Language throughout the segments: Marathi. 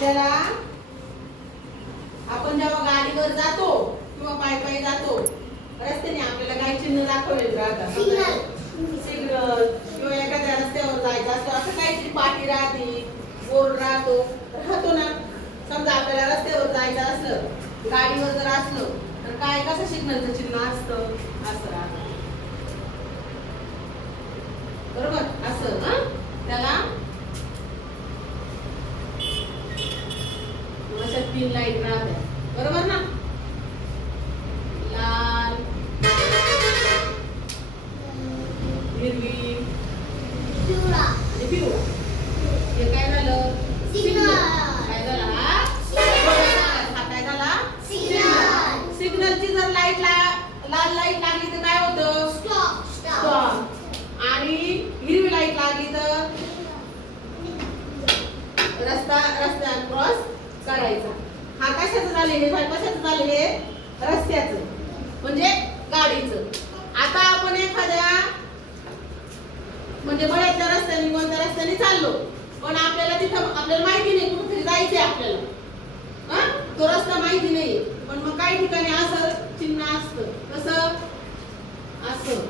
आपल्याला आपण जेव्हा गाडीवर जातो किंवा पायी जातो रस्त्याने आपल्याला काही चिन्ह दाखवलेले राहतात. सिग्नल किंवा एखाद्या रस्त्यावर जायचं असतं असं काहीतरी पाटी राहते, बोर्ड राहतो ना. समजा आपल्याला रस्त्यावर जायचं असलं, गाडीवर जर असलो तर काय कसं सिग्नलचं चिन्ह असतं असं राहतं. बरोबर असं त्याला अशा 3 लाईट राहतात. बरोबर ना. लाल, हिरवी आणि पिवळा. हे काय झालं? सिग्नल. काय झाला? हा काय झाला? सिग्नलची जर लाईट लाल लाईट लागली तर काय होतं? स्टॉप. आणि हिरवी लाईट लागली तर रस्ता क्रॉस करायचा. हा कशाचं झालेले? कशाचं झालेले? रस्त्याचं म्हणजे गाडीचं. आता आपण एखाद्या म्हणजे बऱ्याचशा रस्त्याने कोणत्या रस्त्याने चाललो पण आपल्याला तिथं आपल्याला माहिती नाही कुठे जायचंय आपल्याला. तो रस्ता माहिती नाही पण मग काही ठिकाणी असं चिन्ह असतं. कसं असं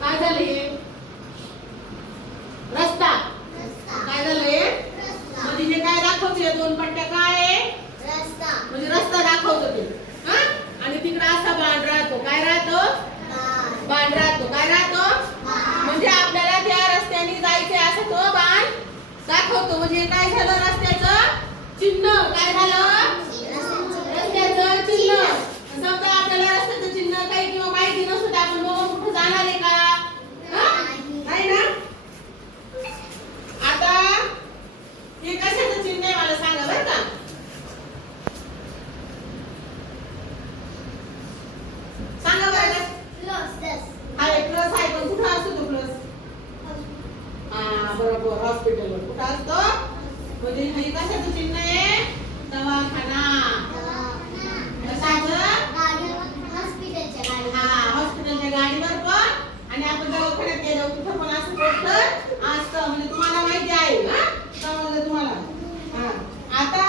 काय झालं? हे रस्ता. काय झालं? हे म्हणजे हे काय दाखवते? 2 पट्ट्या काय आहे? रस्ता. म्हणजे रस्ता दाखवतो ते. आणि तिकडे असा बाण राहतो. काय राहतो? बाण राहतो. काय राहतो? म्हणजे आपल्याला त्या रस्त्याने जायचे असं तो बाण दाखवतो. म्हणजे काय झालं? रस्त्याचं चिन्ह. काय झालं? रस्त्याचं चिन्ह. समजा आपल्याला रस्त्याचं चिन्ह काही किंवा माहिती नसतं तर आपण कुठे जाणार आहे का? नाही ना. आता हे कशाचं चिन्ह आहे मला सांगा बरं का. सांगा बरं. हा एक प्लस आहे पण कुठं असतो तो प्लस? बरोबर हॉस्पिटलवर. कुठं असतो? म्हणजे हे कशाचं चिन्ह आहे? दवाखाना. हॉस्पिटलच्या गाडीवर पण आणि आपण दवाखान्यात गेलो तिथं पण असं पोस्टर असतं. म्हणजे तुम्हाला माहिती आहे ना. समजलं तुम्हाला? आता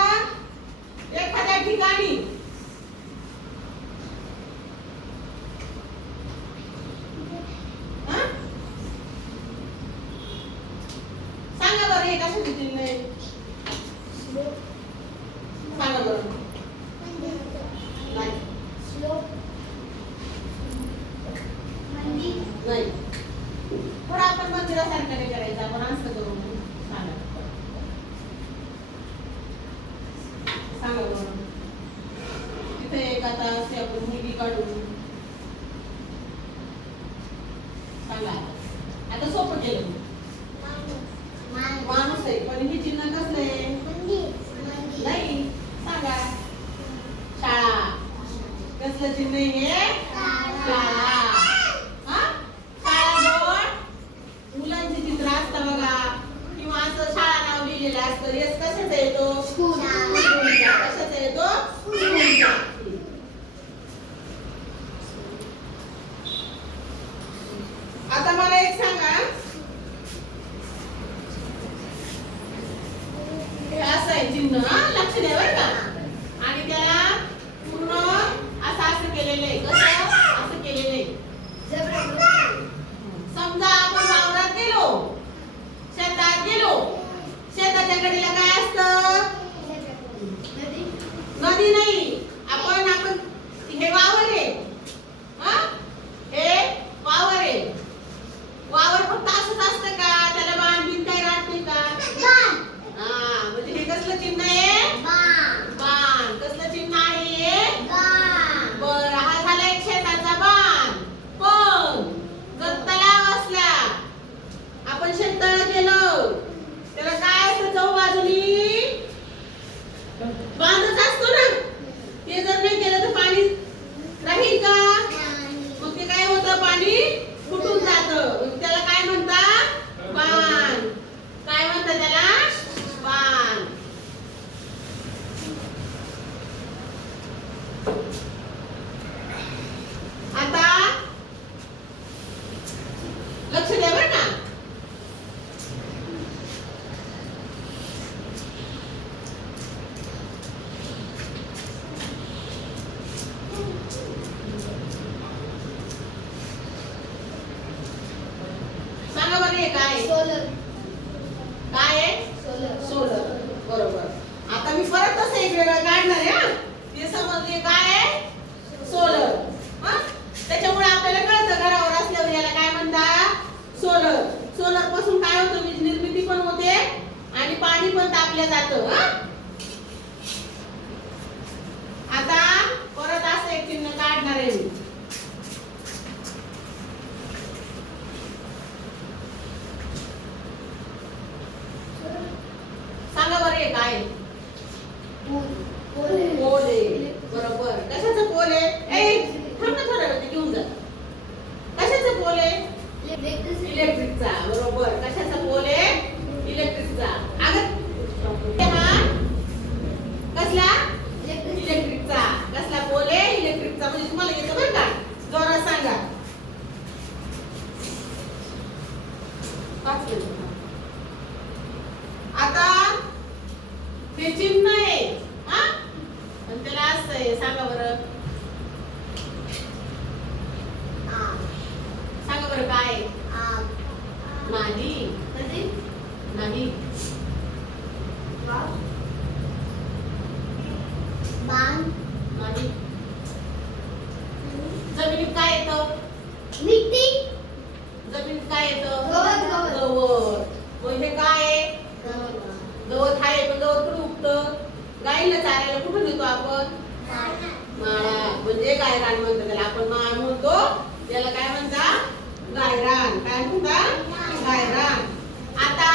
एखाद्या ठिकाणी सांगा बरं हे कशाचं चिन्ह आहे? सांगा बरं. नाही थोडं आपण मंदिरासारखं नाही करायचं. आपण असं करू. सांगा बरं. तिथे एक आता असे आपण मुलगी काढून सांगा. आता सोपं केलं. माणूस आहे पण हे चिन्ह कसलं आहे? नाही सांगा. शाळा. कसलं चिन्ह आहे? शाळा. मुलांचे चित्र असतं बघा किंवा असं शाळा नाव लिहिलेलं असतं. हेच कशाचा येतो? कशाचा येतो? आता मला एक सांगा. हे असं आहे चिन्ह. लक्ष द्या बरं का. आणि त्याला पूर्ण असं केलेलं आहे. कसं असं केलेलं आहे. समजा आपण वावरात गेलो, शेतात गेलो. शेताच्या कडेला काय असतं? नदी नाही. आपण हे वावर आहे. हे वावर आहे. वावर हे काय सोलर. काय आहे सोलर. बरोबर. आता मी परत तसं एक वेगळं काढणार आहे हा. ते समजले काय आहे सोलर. हा त्याच्यामुळे आपल्याला कळतं घरावर असल्यावर याला काय म्हणतात सोलर. सोलर पासून काय होतं वीज निर्मिती पण होते आणि पाणी पण तापलं जातं. हा आता परत असं एक चिन्ह काढणार आहे मी. सांगा बरं हे काय पोल आहे. बरोबर. कशाचं पोल आहे ए थांब ना थोडा वेळ घेऊन जा. कशाचं पोल आहे इलेक्ट्रिकचा. बरोबर. कशाचा पोल आहे इलेक्ट्रिकचा. अगं हा कसला इलेक्ट्रिकचा. कसला पोल आहे इलेक्ट्रिकचा. म्हणजे तुम्हाला येतं बरं का जोरात सांगा. 5 मिनिट. आता हे चिन्ह आहे हा आणि त्याला असं आहे. सांगा बरं सांगा बरं काय नाही नाही नाही. जमिनीत काय येतं जमिनीत काय येतं गवत. मग हे काय आहे गवत आहे. पण गवत कुठे उगतं गाईला चारायला कुठे नेतो आपण माळा. म्हणजे गायरान म्हणतात त्याला. आपण माळ म्हणतो त्याला काय म्हणतात गायरान. काय म्हणतात गायरान. आता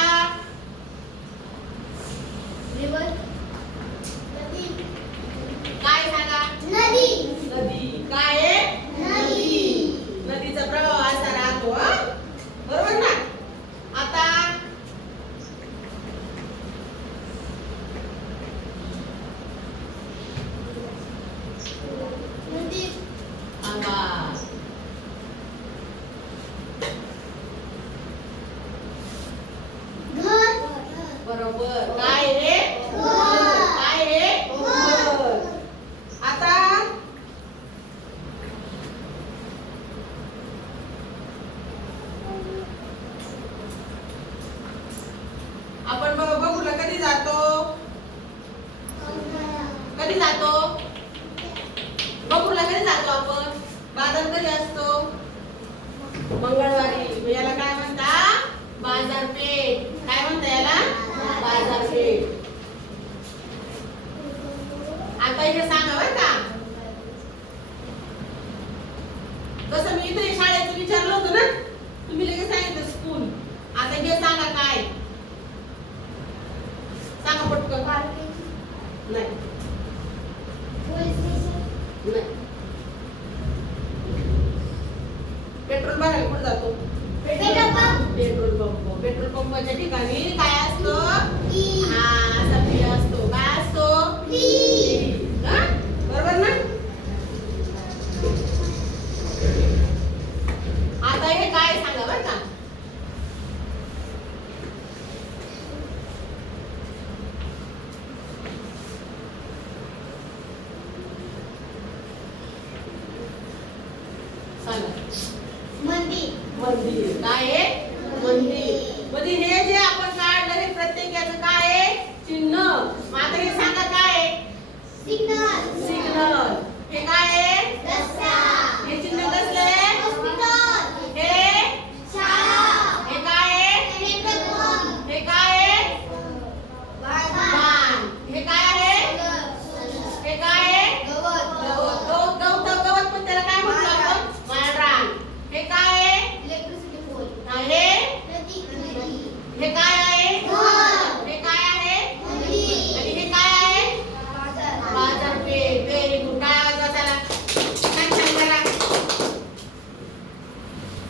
काय सांगा नदी. काय आहे नदी. नदीचा प्रवाह असा राहतो. बरोबर ना. आता बरोबर. काय आहे काय आहे घर. आता आपण बघूला कधी जातो कधी जातो बघूला कधी जातो आपण. बाजार कधी असतो मंगळवारी. याला काय म्हणता बाजारपेठ. काय म्हणता याला बाजारपेठ. आता इथे सांगा बरं का कसं मी इथे शाळेचं विचारलं होतं ना तुम्ही लगेच सांगितलं स्कूल. आता हे सांगा काय सांगा पटकन. नाही नाही. पेट्रोल भरायला कुठे जातो पेट्रोल पंप. पेट्रोल पंपाच्या ठिकाणी काय असतं हा असा फ्री असतो. काय असतो बरोबर ना. आता हे काय सांगा बरं का सांगा. मंदिर. काय आहे मंदिर. म्हणजे हे जे आपण काढलं हे प्रत्येक याचं काय आहे चिन्ह. मग आता हे सांगा काय